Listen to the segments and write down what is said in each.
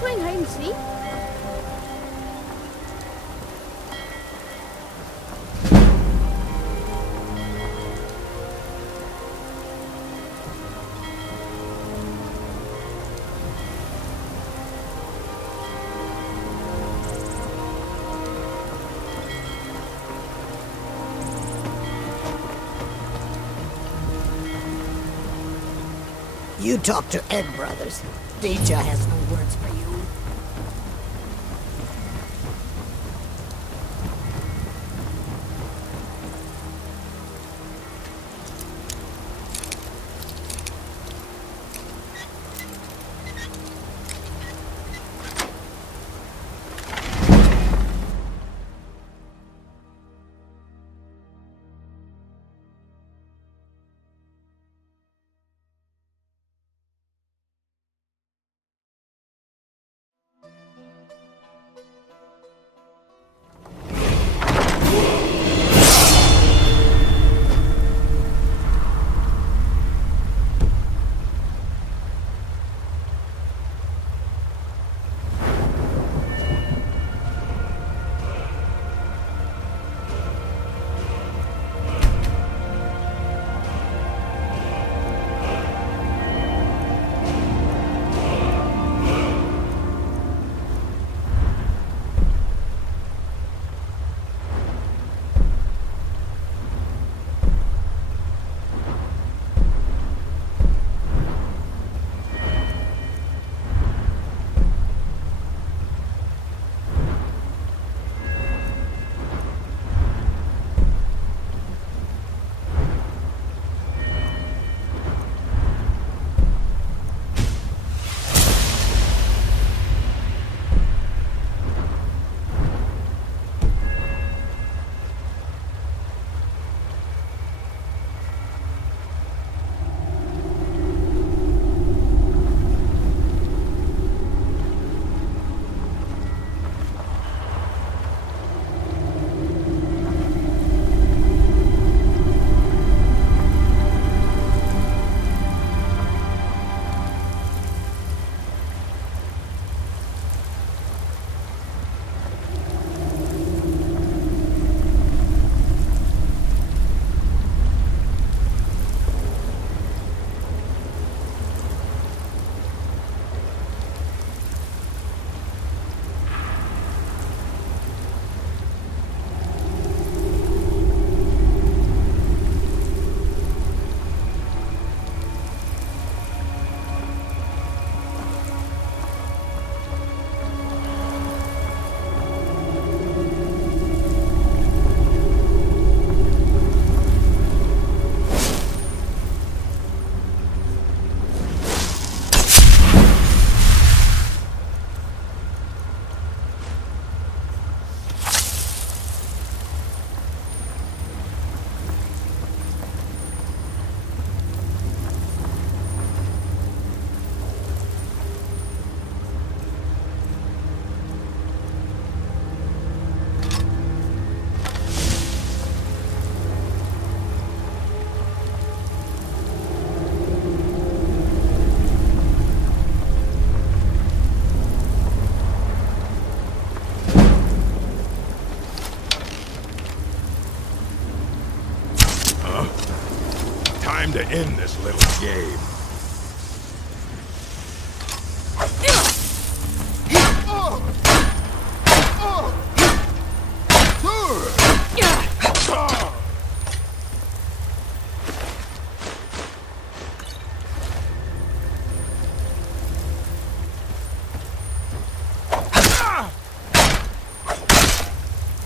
playing hide and seek? You talk to Ed Brothers. Deja has no words for you. Time to end this little game.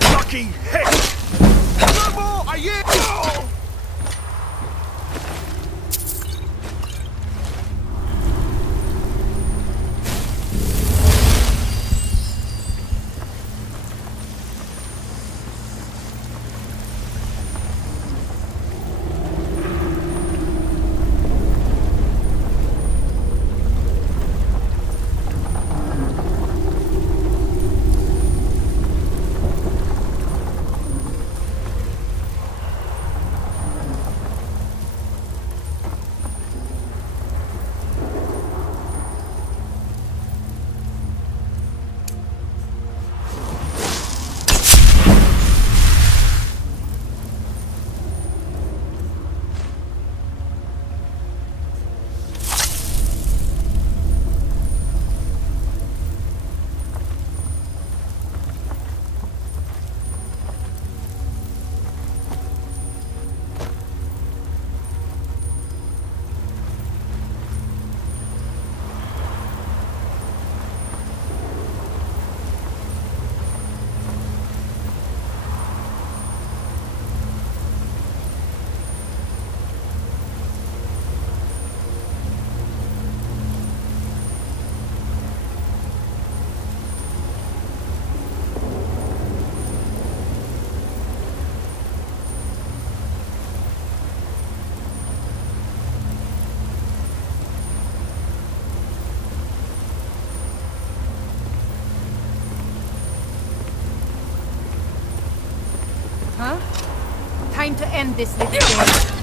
Lucky hit! Double! Are you? Time to end this little game.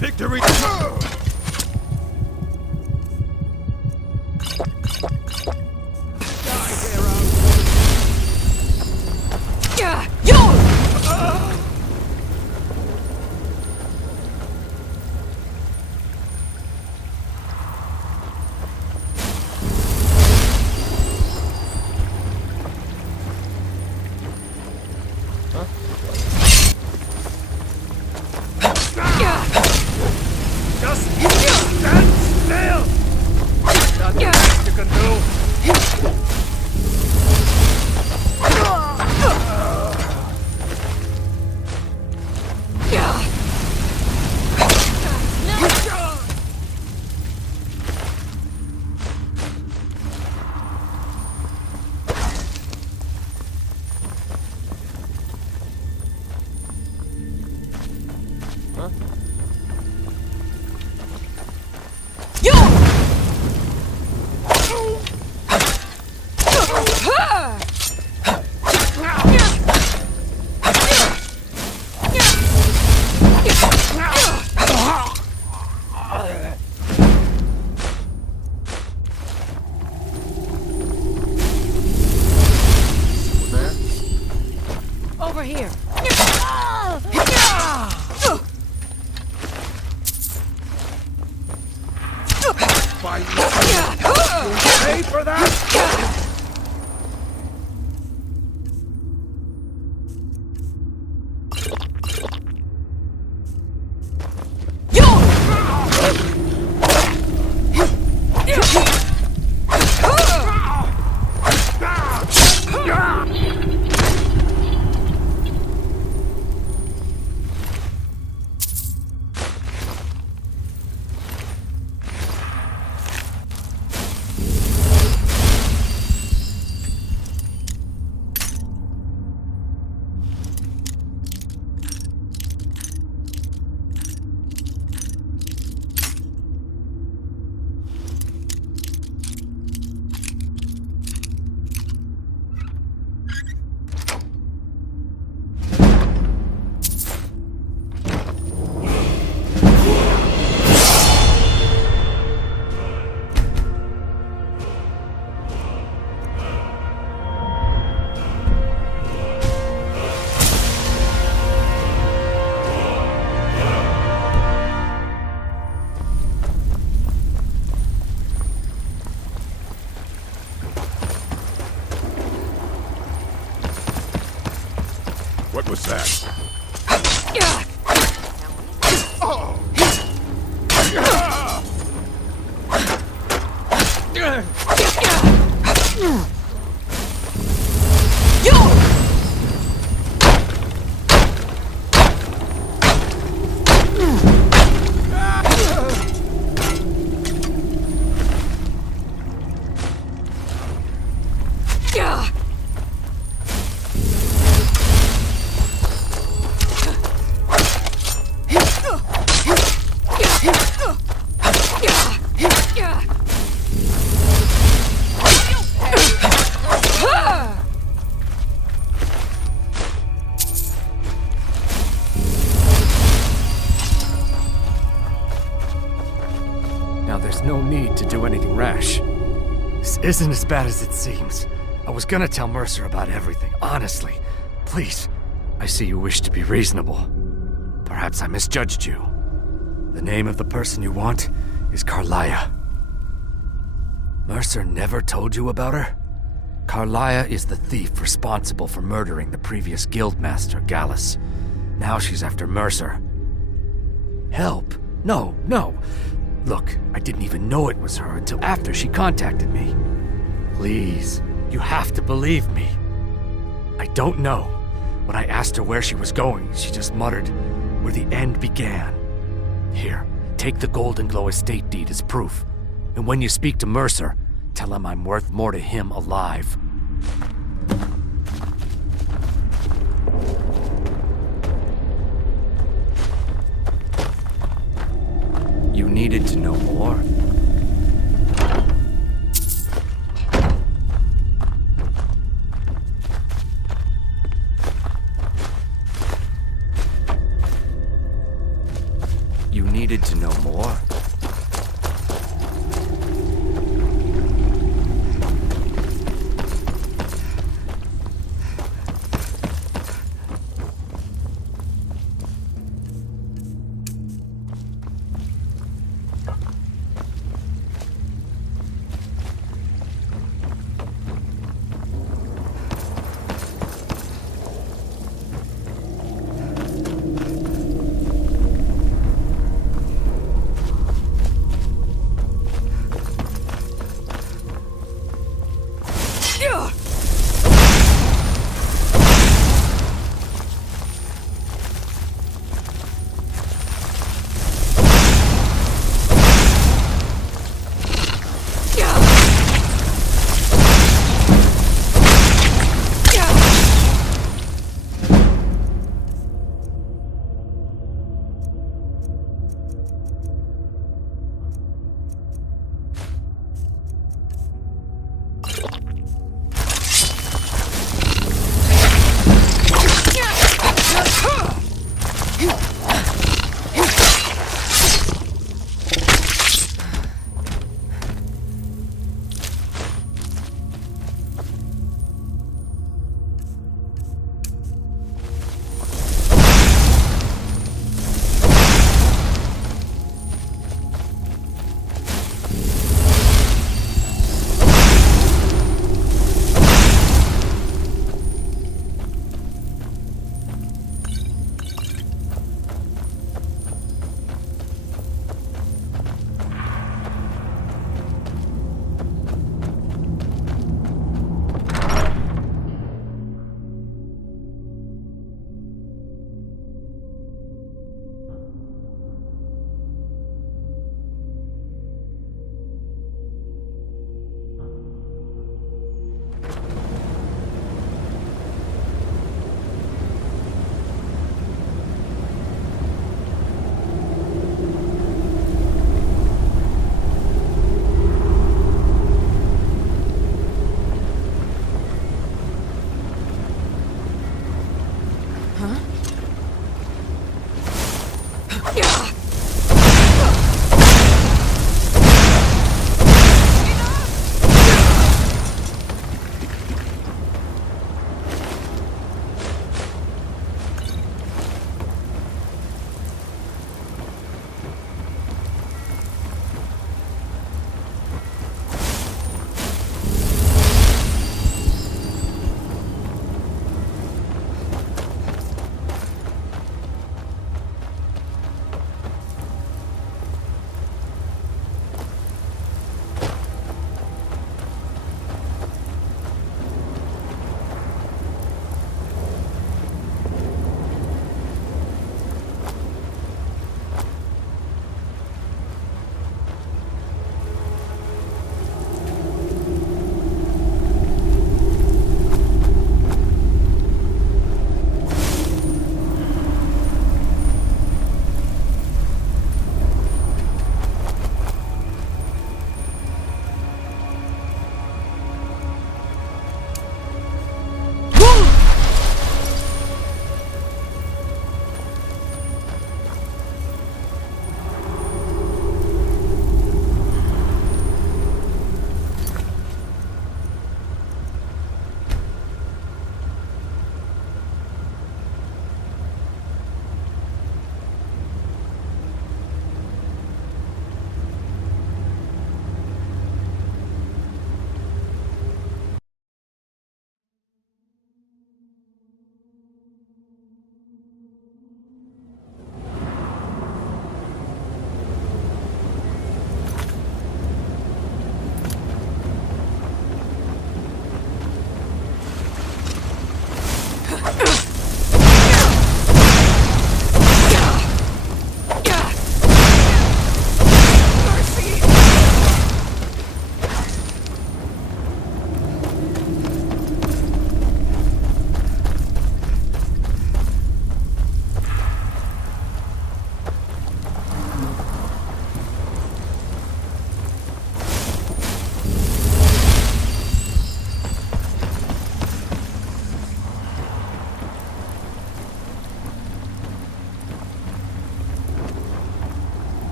Victory! Just stand still! Nothing else you can do! Over here. Fine. You pay for that? There's no need to do anything rash. This isn't as bad as it seems. I was gonna tell Mercer about everything, honestly. Please, I see you wish to be reasonable. Perhaps I misjudged you. The name of the person you want is Carlia. Mercer never told you about her? Carlia is the thief responsible for murdering the previous guildmaster, Gallus. Now she's after Mercer. Help? No. Look, I didn't even know it was her until after she contacted me. Please, you have to believe me. I don't know. When I asked her where she was going, she just muttered, "Where the end began." Here, take the Goldenglow Estate deed as proof. And when you speak to Mercer, tell him I'm worth more to him alive. You needed to know more? You needed to know more?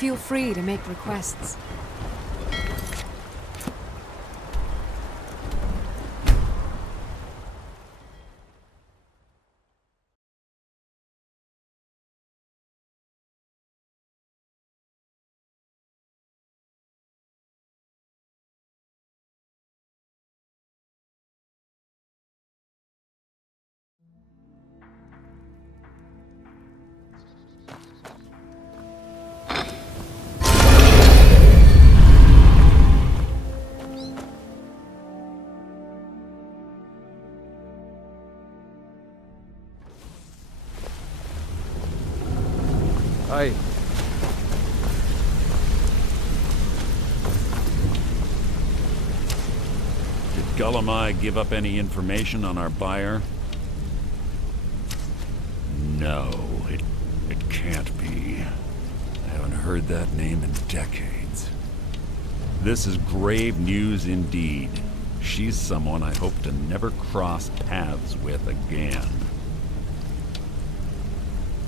Feel free to make requests. Hi. Did Gullamai give up any information on our buyer? No, it can't be. I haven't heard that name in decades. This is grave news indeed. She's someone I hope to never cross paths with again.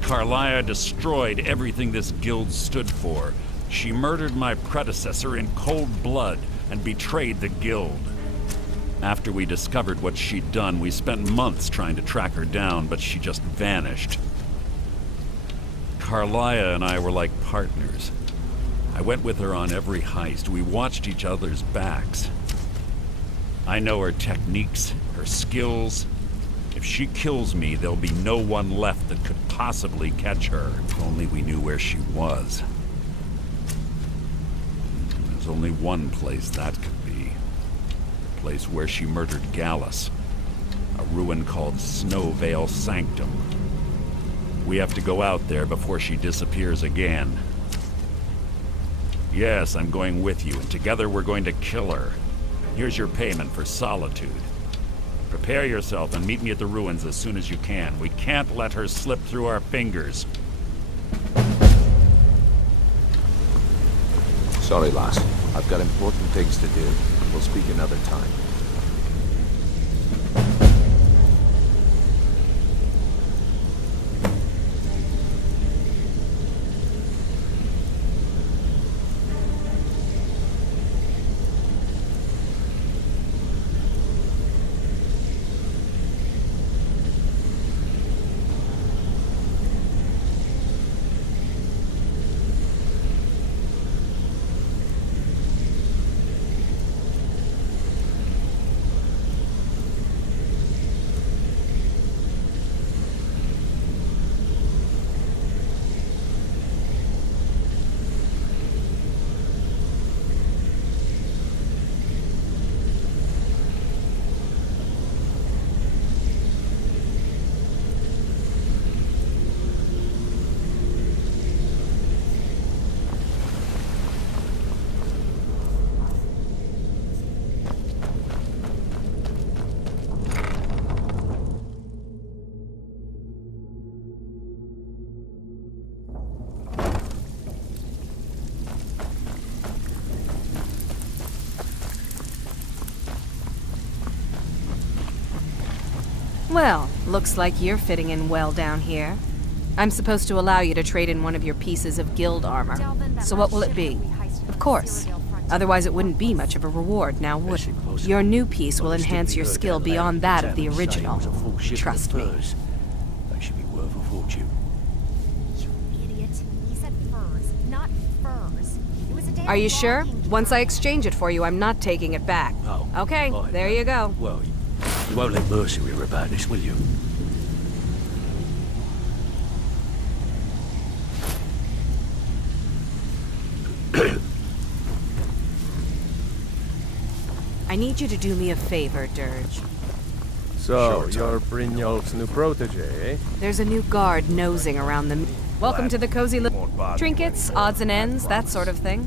Carlia destroyed everything this guild stood for. She murdered my predecessor in cold blood and betrayed the guild. After we discovered what she'd done, we spent months trying to track her down, but she just vanished. Carlia and I were like partners. I went with her on every heist. We watched each other's backs. I know her techniques, her skills. If she kills me, there'll be no one left that could possibly catch her. If only we knew where she was. There's only one place that could be. A place where she murdered Gallus. A ruin called Snowvale Sanctum. We have to go out there before she disappears again. Yes, I'm going with you, and together we're going to kill her. Here's your payment for solitude. Prepare yourself and meet me at the ruins as soon as you can. We can't let her slip through our fingers. Sorry, lass. I've got important things to do. We'll speak another time. Well, looks like you're fitting in well down here. I'm supposed to allow you to trade in one of your pieces of guild armor. So what will it be? Of course. Otherwise it wouldn't be much of a reward, now would it? Your new piece will enhance your skill beyond that of the original. Trust me. They should be worth a fortune. You idiot. He said furs, not furs. It was a damn Are you sure? walking Once I term. exchange it for you, I'm not taking it back. Oh, Okay, right. there you go. Well, you won't let Mercy hear about this, will you? I need you to do me a favor, Dirge. So, you're Brynjolf's new protege, eh? There's a new guard nosing around the... Welcome to the cozy little... Trinkets, odds and ends, that sort of thing.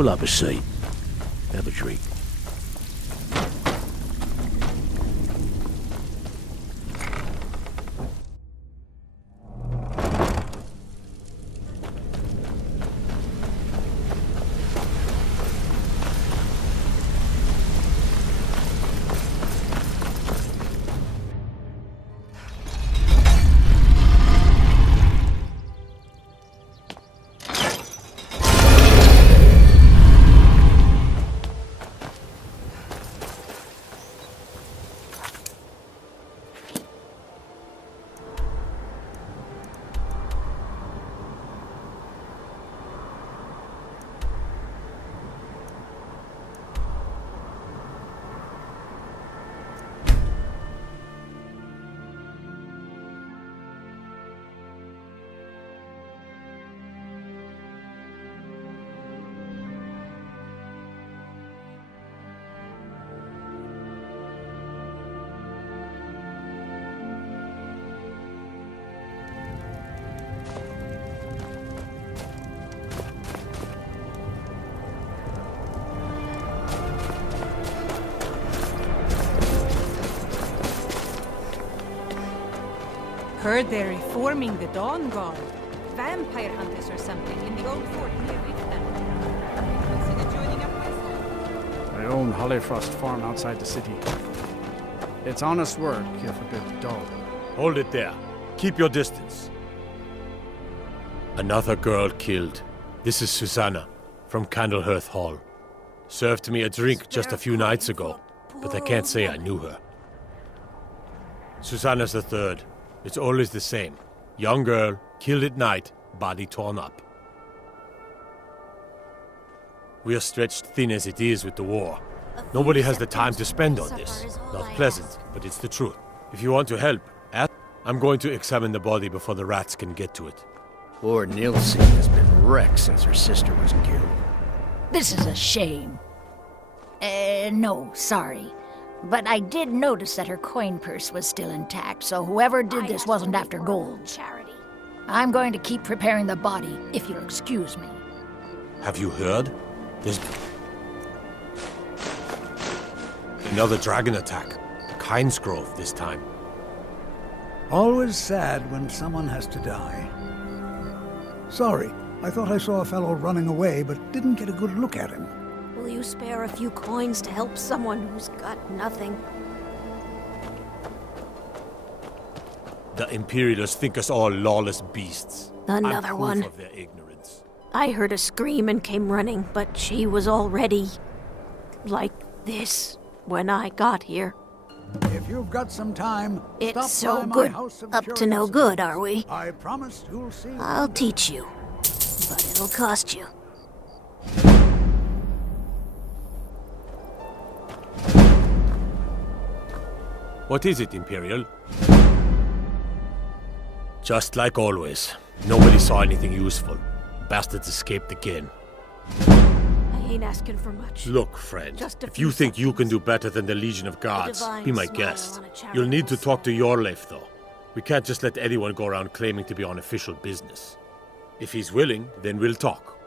Pull up a seat. Have a drink. Heard they're reforming the Dawn Guard. Vampire hunters or something in the old fort near Riften. Consider joining up myself. I own Hollyfrost Farm outside the city. It's honest work, if a bit dull. Hold it there. Keep your distance. Another girl killed. This is Susanna, from Candlehearth Hall. Served me a drink just a few nights ago, but I can't say I knew her. Susanna's the third. It's always the same. Young girl, killed at night, body torn up. We are stretched thin as it is with the war. Nobody has the time to spend on this. Not pleasant, but it's the truth. If you want to help, ask. I'm going to examine the body before the rats can get to it. Poor Nilsi has been wrecked since her sister was killed. This is a shame. No, sorry. But I did notice that her coin purse was still intact, so whoever did this wasn't after gold. Charity. I'm going to keep preparing the body, if you'll excuse me. Have you heard? There's another dragon attack. Kynesgrove this time. Always sad when someone has to die. Sorry, I thought I saw a fellow running away, but didn't get a good look at him. Will you spare a few coins to help someone who's got nothing? The Imperialists think us all lawless beasts. Another I'm proof one. of their ignorance. I heard a scream and came running, but she was already like this when I got here. If you've got some time, It's stop so by my good. house of Up to no curiosity. good, are we? I promise you'll see. I'll teach you, but it'll cost you. What is it, Imperial? Just like always. Nobody saw anything useful. Bastards escaped again. I ain't asking for much. Look, friend, Just a if few you think you can seconds. do better than the Legion of Guards, divine be my smile guest. on a charitable You'll need to talk to smile. Yorleif, though. We can't just let anyone go around claiming to be on official business. If he's willing, then we'll talk.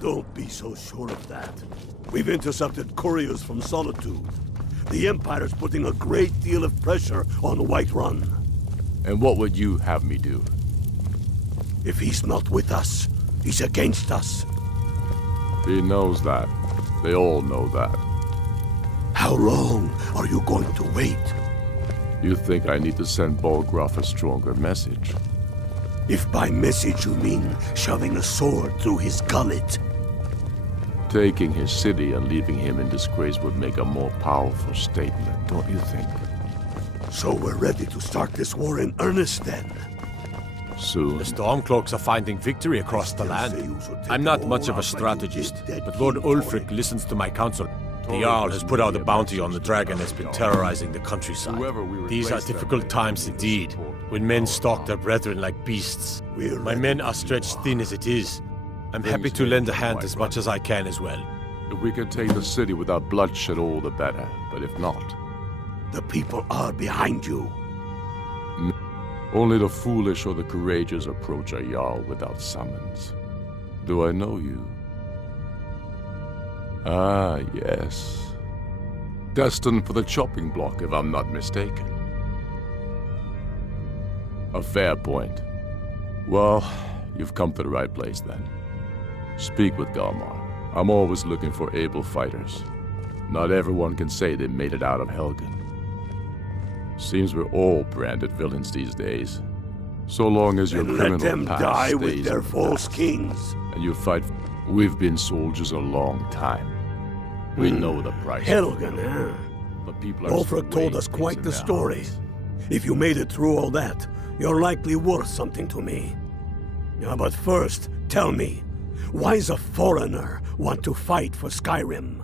Don't be so sure of that. We've intercepted couriers from Solitude. The Empire's putting a great deal of pressure on Whiterun. And what would you have me do? If he's not with us, he's against us. He knows that. They all know that. How long are you going to wait? You think I need to send Bolgraf a stronger message? If by message you mean shoving a sword through his gullet. Taking his city and leaving him in disgrace would make a more powerful statement, don't you think? So we're ready to start this war in earnest then? Soon. The Stormcloaks are finding victory across the land. I'm not much of a strategist, but Lord Ulfric listens to my counsel. The Jarl has put out a bounty on the dragon that's been terrorizing the countryside. These are difficult times indeed, when men stalk their brethren like beasts. My men are stretched thin as it is. I'm happy to lend a hand as much as I can as well. If we can take the city without bloodshed, all the better. But if not... The people are behind you. Only the foolish or the courageous approach a Jarl without summons. Do I know you? Ah, yes. Destined for the chopping block, if I'm not mistaken. A fair point. Well, you've come to the right place then. Speak with Galmar. I'm always looking for able fighters. Not everyone can say they made it out of Helgen. Seems we're all branded villains these days. So long as your criminal let them past die stays with their in the false past. kings. And you fight. We've been soldiers a long time. We know the price. Helgen, huh? But people are Ulfric told us quite the story. If you made it through all that, you're likely worth something to me. Now, but first, tell me, why does a foreigner want to fight for Skyrim?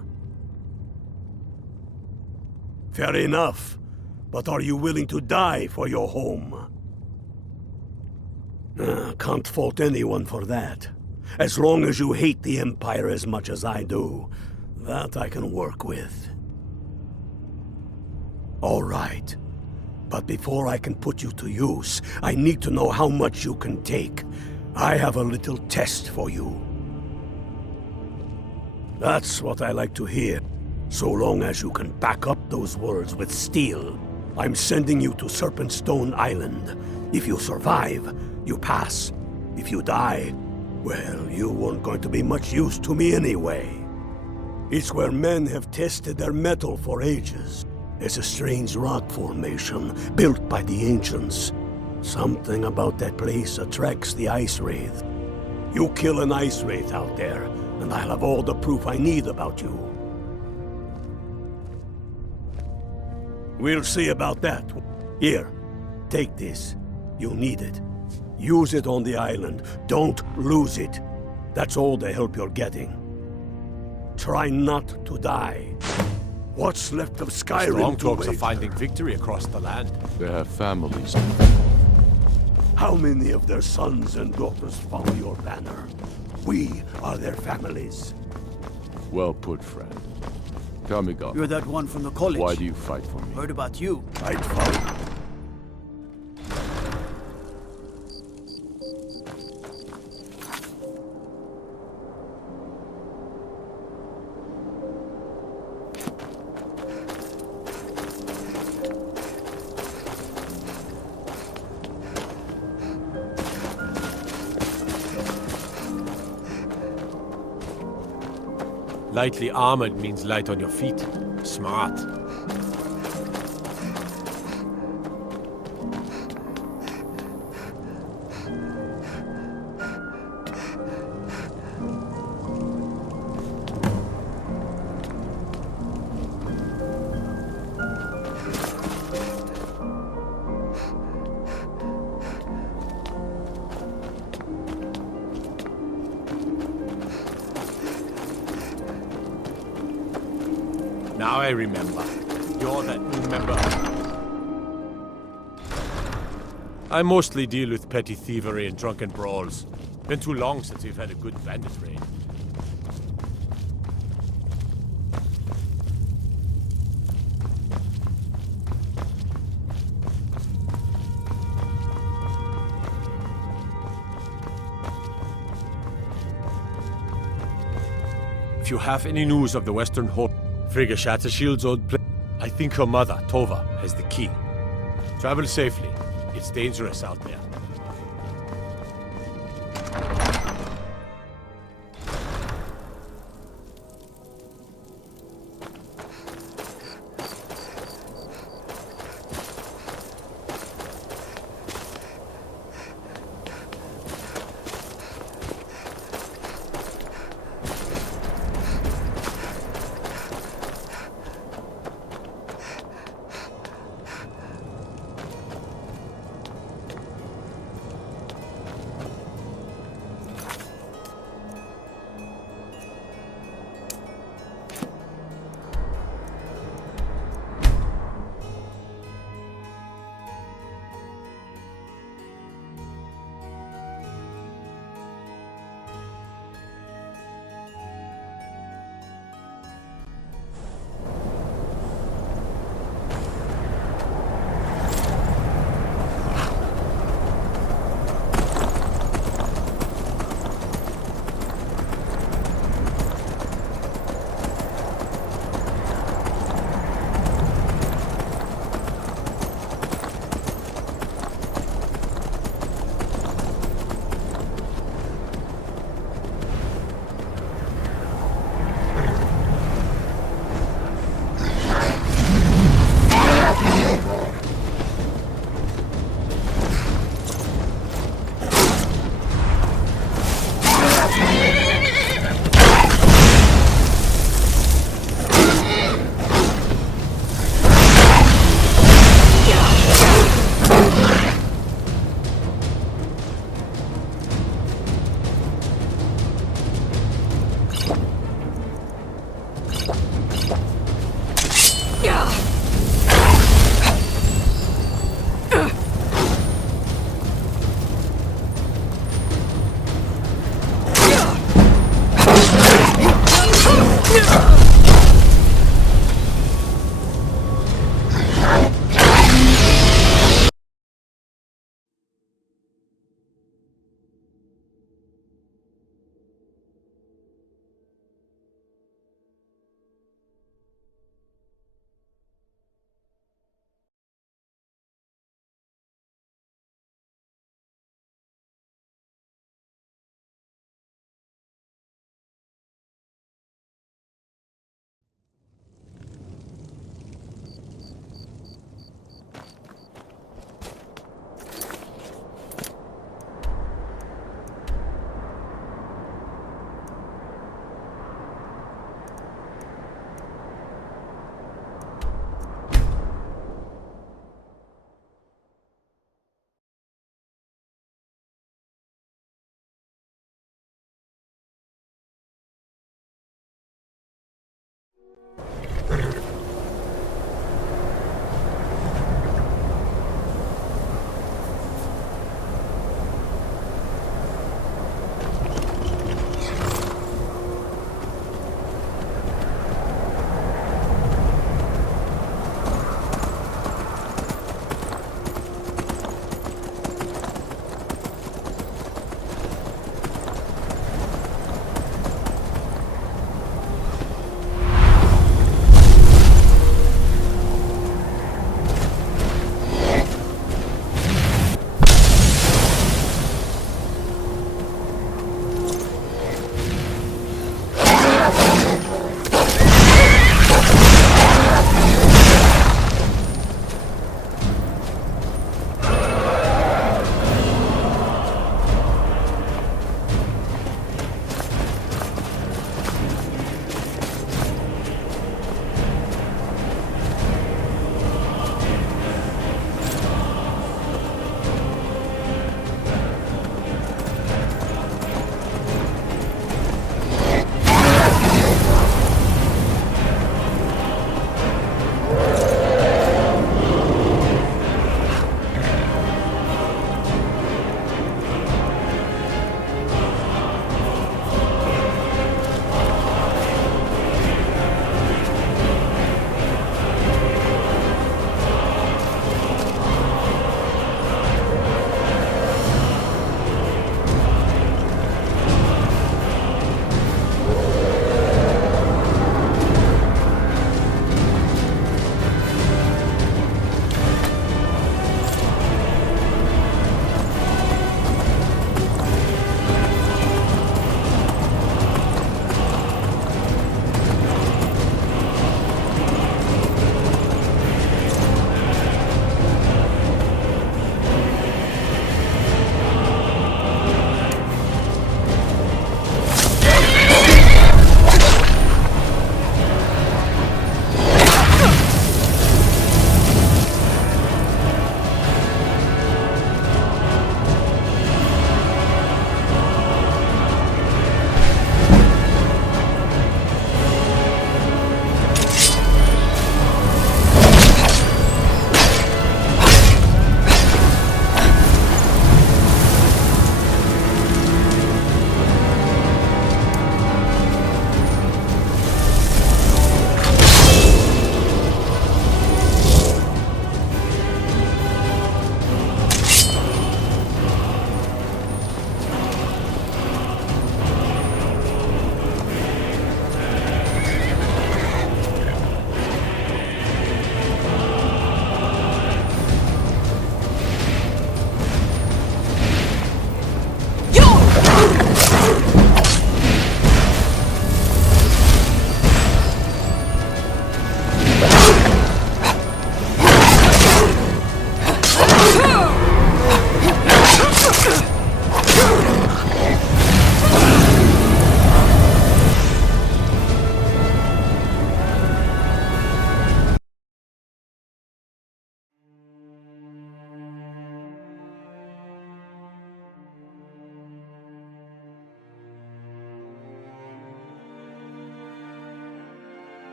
Fair enough, but are you willing to die for your home? Can't fault anyone for that. As long as you hate the Empire as much as I do, that I can work with. All right. But before I can put you to use, I need to know how much you can take. I have a little test for you. That's what I like to hear. So long as you can back up those words with steel. I'm sending you to Serpentstone Island. If you survive, you pass. If you die, well, you weren't going to be much use to me anyway. It's where men have tested their metal for ages. It's a strange rock formation built by the ancients. Something about that place attracts the Ice Wraith. You kill an Ice Wraith out there, and I'll have all the proof I need about you. We'll see about that. Here, take this. You'll need it. Use it on the island. Don't lose it. That's all the help you're getting. Try not to die. What's left of Skyrim to Stormcloaks are wait? finding victory across the land. They have families. How many of their sons and daughters follow your banner? We are their families. Well put, friend. Tell me, God. You're that one from the college. Why do you fight for me? Heard about you. I'd fight. Lightly armored means light on your feet. Smart. Now I remember. You're that new member. I mostly deal with petty thievery and drunken brawls. Been too long since we've had a good bandit raid. If you have any news of the Western Horde, Frigga Shattershield's old place, I think her mother, Tova, has the key. Travel safely. It's dangerous out there.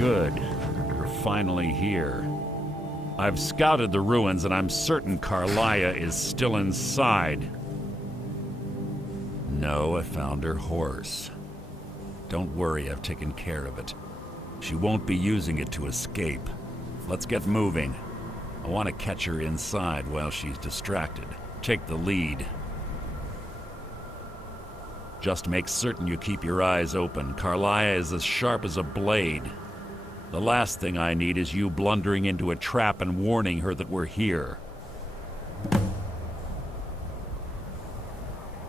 Good. You're finally here. I've scouted the ruins and I'm certain Carlia is still inside. No, I found her horse. Don't worry, I've taken care of it. She won't be using it to escape. Let's get moving. I want to catch her inside while she's distracted. Take the lead. Just make certain you keep your eyes open. Carlia is as sharp as a blade. The last thing I need is you blundering into a trap and warning her that we're here.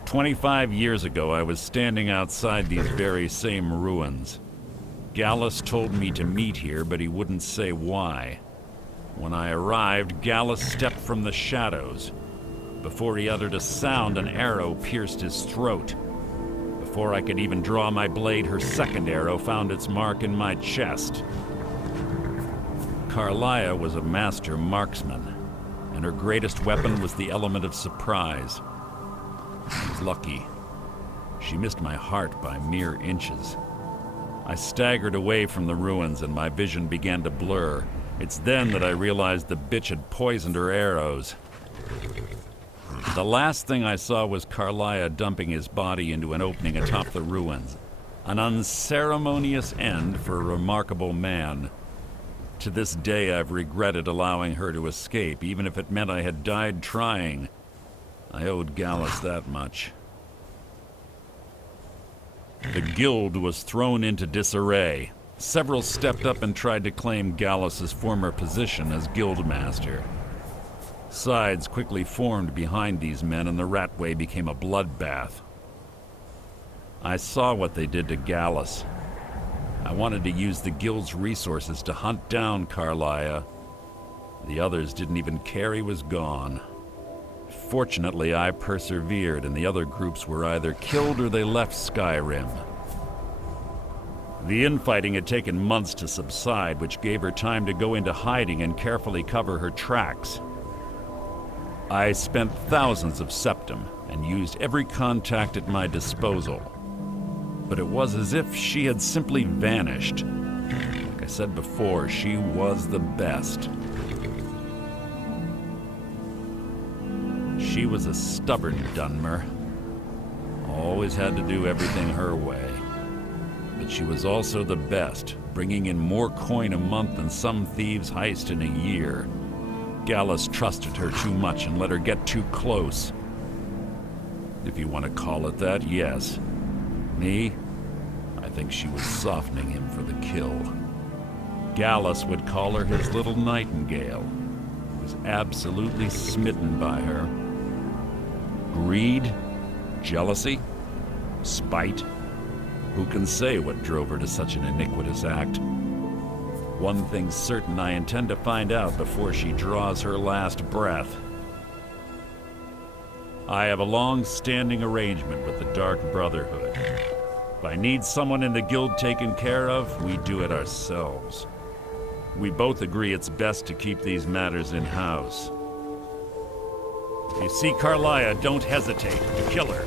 25 years ago, I was standing outside these very same ruins. Gallus told me to meet here, but he wouldn't say why. When I arrived, Gallus stepped from the shadows. Before he uttered a sound, an arrow pierced his throat. Before I could even draw my blade, her second arrow found its mark in my chest. Carlia was a master marksman, and her greatest weapon was the element of surprise. I was lucky. She missed my heart by mere inches. I staggered away from the ruins and my vision began to blur. It's then that I realized the bitch had poisoned her arrows. The last thing I saw was Carlia dumping his body into an opening atop the ruins. An unceremonious end for a remarkable man. To this day, I've regretted allowing her to escape, even if it meant I had died trying. I owed Gallus that much. The guild was thrown into disarray. Several stepped up and tried to claim Gallus's former position as guildmaster. Sides quickly formed behind these men, and the Ratway became a bloodbath. I saw what they did to Gallus. I wanted to use the guild's resources to hunt down Carlia. The others didn't even care he was gone. Fortunately, I persevered, and the other groups were either killed or they left Skyrim. The infighting had taken months to subside, which gave her time to go into hiding and carefully cover her tracks. I spent thousands of septum and used every contact at my disposal. But it was as if she had simply vanished. Like I said before, she was the best. She was a stubborn Dunmer. Always had to do everything her way. But she was also the best, bringing in more coin a month than some thieves heist in a year. Gallus trusted her too much and let her get too close. If you want to call it that, yes. Me? I think she was softening him for the kill. Gallus would call her his little nightingale. He was absolutely smitten by her. Greed? Jealousy? Spite? Who can say what drove her to such an iniquitous act? One thing's certain, I intend to find out before she draws her last breath. I have a long-standing arrangement with the Dark Brotherhood. If I need someone in the guild taken care of, we do it ourselves. We both agree it's best to keep these matters in-house. If you see Carlia, don't hesitate to kill her.